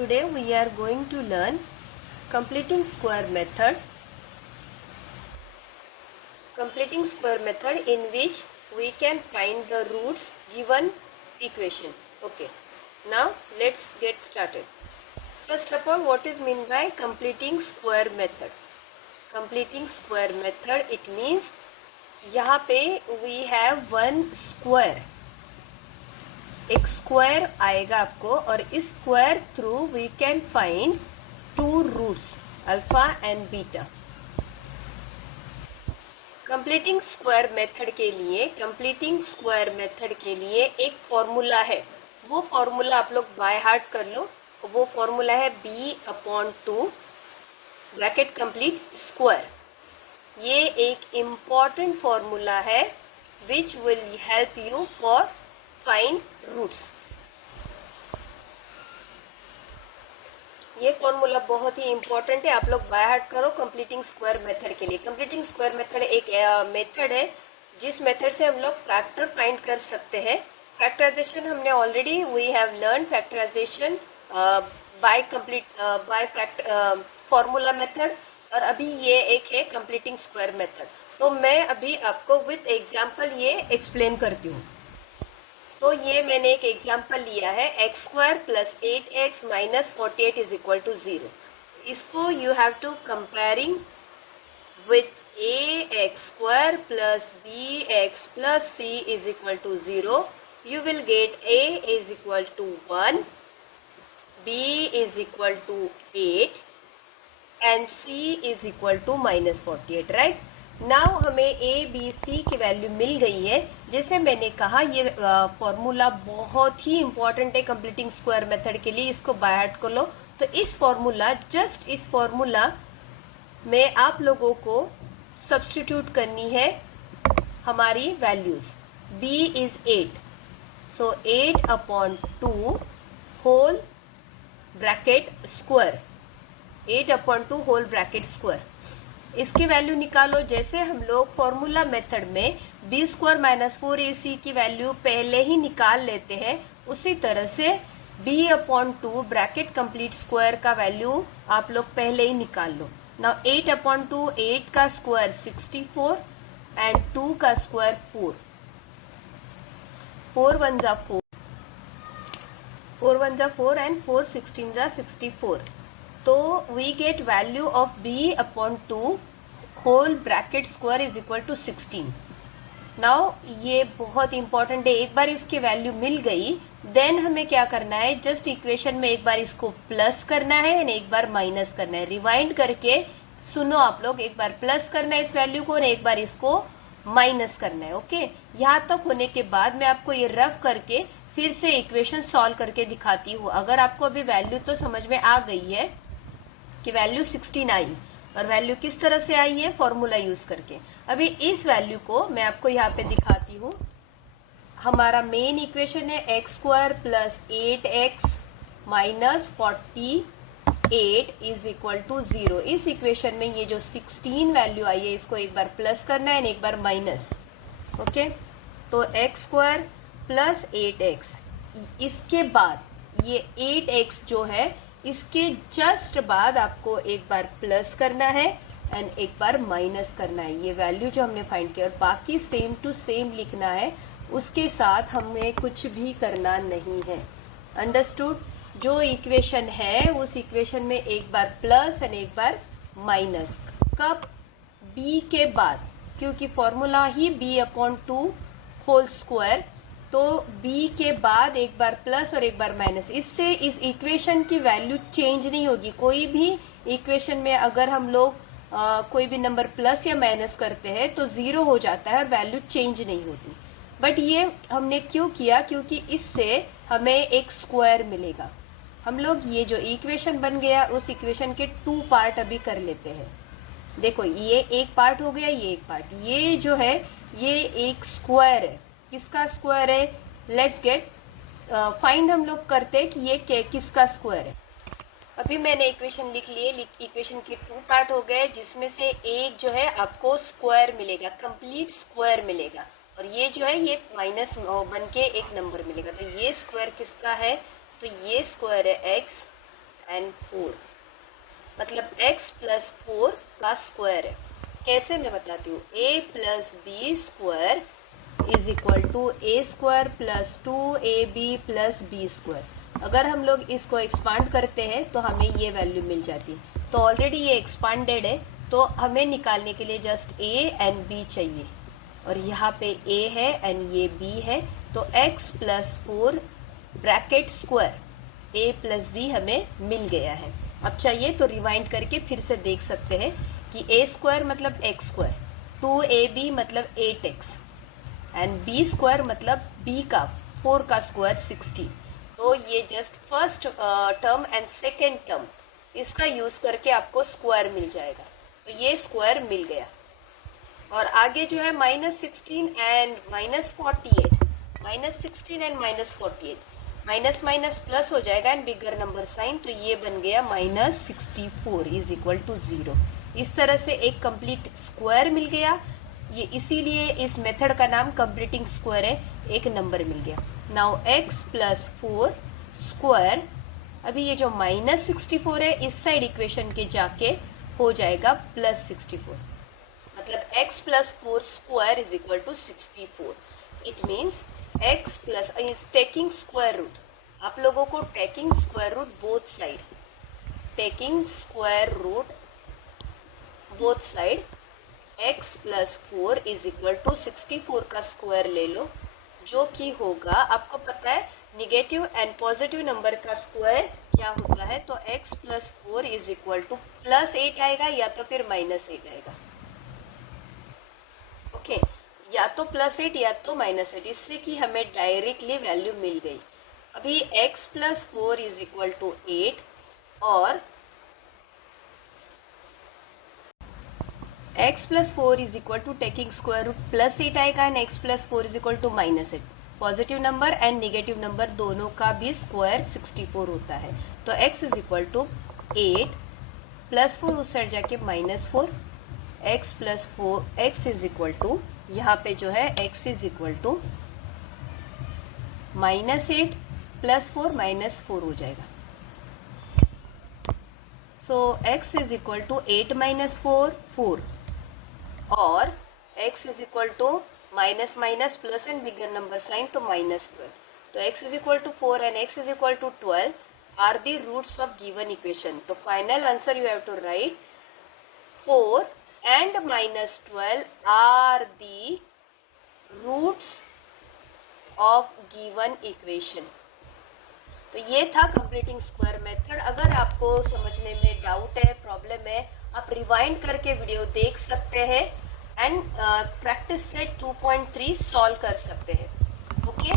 Today we are going to learn completing square method. Completing square method in which we can find the roots given equation. Okay. Now let's get started. First of all, what is meant by completing square method? Completing square method, it means यहाँ पे we have one square. एक square आएगा आपको और इस square through we can find two roots alpha and beta. Completing square method के लिए एक फॉर्मूला है. वो फॉर्मूला आप लोग बाय हार्ट कर लो. वो फॉर्मूला है b/2 ब्रैकेट कंप्लीट स्क्वायर. ये एक इम्पॉर्टेंट फॉर्मूला है which will help you for find roots. ये फॉर्मूला बहुत ही इंपॉर्टेंट है. आप लोग बाय हार्ट करो कंप्लीटिंग स्क्वायर मेथड के लिए. कंप्लीटिंग स्क्वायर मेथड एक मेथड है जिस मेथड से हम लोग फैक्टर फाइंड कर सकते हैं. फैक्टराइजेशन हमने already we have learn factorisation by formula method, और अभी ये एक है कंप्लीटिंग स्क्वायर मेथड. तो मैं अभी आपको विथ एग्जाम्पल ये एक्सप्लेन करती हूँ. तो ये मैंने एक एग्जाम्पल लिया है x² plus 8x minus 48 is equal to 0. इसको you have to comparing with ax² plus bx plus c is equal to 0. You will get a is equal to 1, b is equal to 8 and c is equal to minus 48. Right now हमें A B C की value मिल गई है. जैसे मैंने कहा ये formula बहुत ही इंपॉर्टेंट है कंप्लीटिंग स्क्वायर मेथड के लिए. इसको बाय हार्ट कर लो. तो इस फॉर्मूला में आप लोगों को सब्स्टिट्यूट करनी है हमारी values. b is 8, so 8/2 whole bracket square. 8/2 whole bracket square. इसकी वैल्यू निकालो. जैसे हम लोग फॉर्मूला मेथड में b² माइनस 4ac की वैल्यू पहले ही निकाल लेते हैं, उसी तरह से b/2 ब्रैकेट कंप्लीट स्क्वायर का वैल्यू आप लोग पहले ही निकाल लो. नाउ 8/2, 8 का स्क्वायर 64 एंड 2 का स्क्वायर 4. 4 1 जा 4, 4 1 जा 4 एंड 4 16 जा 64. तो we get value of b/2 whole bracket square is equal to 16. Now ये बहुत इंपॉर्टेंट है. एक बार इसकी वैल्यू मिल गई, देन हमें क्या करना है, जस्ट इक्वेशन में एक बार इसको प्लस करना है और एक बार माइनस करना है. रिवाइंड करके सुनो आप लोग, एक बार प्लस करना है इस वैल्यू को और एक बार इसको माइनस करना है. ओके, यहाँ तक होने के बाद मैं आपको ये रफ करके फिर से इक्वेशन सॉल्व करके दिखाती हूँ. अगर आपको अभी वैल्यू तो समझ में आ गई है कि वैल्यू 16 आई, और वैल्यू किस तरह से आई है, फॉर्मूला यूज करके. अभी इस वैल्यू को मैं आपको यहाँ पे दिखाती हूँ. हमारा मेन इक्वेशन है x² plus 8x minus 48 is equal to 0. इस इक्वेशन में ये जो 16 वैल्यू आई है इसको एक बार प्लस करना है और एक बार माइनस. ओके, तो x² प्लस 8x, इसके बाद ये 8x जो है इसके जस्ट बाद आपको एक बार प्लस करना है एंड एक बार माइनस करना है. ये वैल्यू जो हमने फाइंड किया, और बाकी सेम टू सेम लिखना है. उसके साथ हमें कुछ भी करना नहीं है. अंडरस्टूड? जो इक्वेशन है उस इक्वेशन में एक बार प्लस एंड एक बार माइनस. कब? b के बाद, क्योंकि फॉर्मूला ही b/2 होल स्क्वायर. तो b के बाद एक बार प्लस और एक बार माइनस. इससे इस इक्वेशन की वैल्यू चेंज नहीं होगी. कोई भी इक्वेशन में अगर हम लोग कोई भी नंबर प्लस या माइनस करते हैं तो 0 हो जाता है और वैल्यू चेंज नहीं होती. बट ये हमने क्यों किया? क्योंकि इससे हमें एक स्क्वायर मिलेगा. हम लोग ये जो इक्वेशन बन गया उस इक्वेशन के 2 पार्ट अभी कर लेते हैं. देखो, ये एक पार्ट हो गया, ये एक पार्ट. ये जो है ये एक स्क्वायर है. किसका स्क्वायर है? Let's get find. हम लोग करते हैं कि ये किसका स्क्वायर है. अभी मैंने इक्वेशन लिख लिए. इक्वेशन के 2 पार्ट हो गए, जिसमें से एक जो है आपको स्क्वायर मिलेगा, कंप्लीट स्क्वायर मिलेगा, और ये जो है ये माइनस बन के एक नंबर मिलेगा. तो ये स्क्वायर किसका है? तो ये स्क्वायर है x एंड 4, मतलब x प्लस 4 का स्क्वायर है। कैसे मैं बताती हूँ, a plus B square is equal to A square plus 2ab प्लस बी स्क्वायर। अगर हम लोग इसको एक्सपांड करते हैं तो हमें ये वैल्यू मिल जाती है। तो ऑलरेडी ये एक्सपांडेड है, तो हमें निकालने के लिए जस्ट a एंड b चाहिए, और यहाँ पे a है एंड ये b है। तो x plus 4 bracket square a plus b हमें मिल गया है। अब चाहिए तो रिवाइंड करके फिर से देख सकते हैं कि a स्क्वायर मतलब x स्क्वायर, 2ab मतलब 8x एंड b स्क्वायर मतलब b का 4 का स्क्वायर 60। तो ये just first term and second term इसका यूज करके आपको स्क्वायर मिल जाएगा। तो ये स्क्वायर मिल गया। और आगे जो है -16 and -48, -16 and -48, minus minus plus हो जाएगा एंड बिगर नंबर साइन, तो ये बन गया -64 इज इक्वल टू 0। इस तरह से एक कंप्लीट स्क्वायर मिल गया। ये इसीलिए इस मेथड का नाम कंप्लीटिंग स्क्वायर है, एक नंबर मिल गया। नाउ x प्लस 4 स्क्वायर, अभी ये जो -64 है इस साइड इक्वेशन के जाके हो जाएगा +64, मतलब x plus 4 equal is equal to 64। It means x plus taking square root, आप लोगों को taking square root both side, taking square root both side x plus 4 is equal to 64 का स्क्वायर ले लो, जो कि होगा, आपको पता है निगेटिव एंड पॉजिटिव नंबर का स्क्वायर क्या होता है। तो x plus 4 is equal to +8 आएगा या तो फिर -8 आएगा। ओके, या तो +8 या तो -8, इससे कि हमें डायरेक्टली वैल्यू मिल गई। अभी x plus 4 is equal to 8 और x plus 4 is equal to taking square root +8 आएगा and x plus 4 is equal to -8। Positive number and negative number दोनों का भी स्क्वायर 64 होता है। तो x is equal to 8 plus 4 उस साइड जाके -4, x plus 4 x is equal to, यहाँ पे जो है x is equal to -8 plus 4 -4 हो जाएगा। So x is equal to 8 -4 4, और x is equal to minus minus plus and bigger number sign, तो -12। तो x is equal to 4 and x is equal to 12 are the roots of given equation. तो final answer you have to write 4 and -12 are the roots of given equation. तो ये था completing square method. अगर आपको समझने में doubt है, problem है, आप रिवाइंड करके वीडियो देख सकते हैं एंड प्रैक्टिस सेट 2.3 सॉल्व कर सकते हैं। ओके।